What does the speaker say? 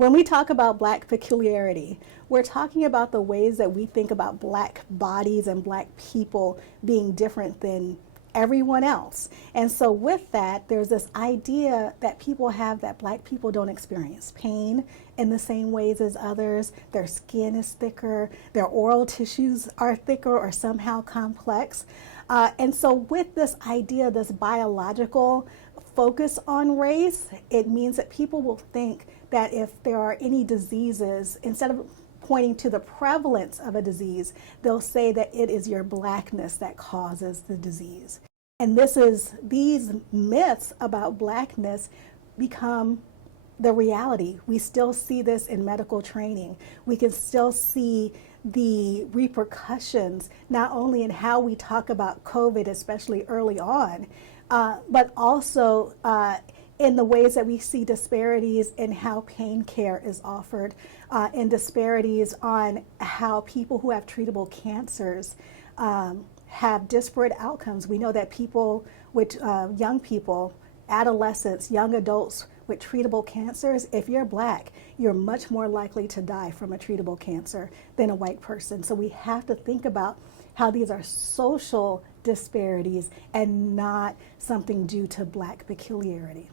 When we talk about Black peculiarity, we're talking about the ways that we think about Black bodies and Black people being different than everyone else. And so with that, there's this idea that people have that Black people don't experience pain in the same ways as others. Their skin is thicker, their oral tissues are thicker or somehow complex. And so with this idea, this biological focus on race, it means that people will think that if there are any diseases, instead of pointing to the prevalence of a disease, they'll say that it is your Blackness that causes the disease. And these myths about Blackness become the reality. We still see this in medical training. We can still see the repercussions, not only in how we talk about COVID, especially early on, but also in the ways that we see disparities in how pain care is offered, and disparities on how people who have treatable cancers have disparate outcomes. We know that people with young people, adolescents, young adults with treatable cancers, if you're Black, you're much more likely to die from a treatable cancer than a white person. So we have to think about how these are social disparities and not something due to Black peculiarity.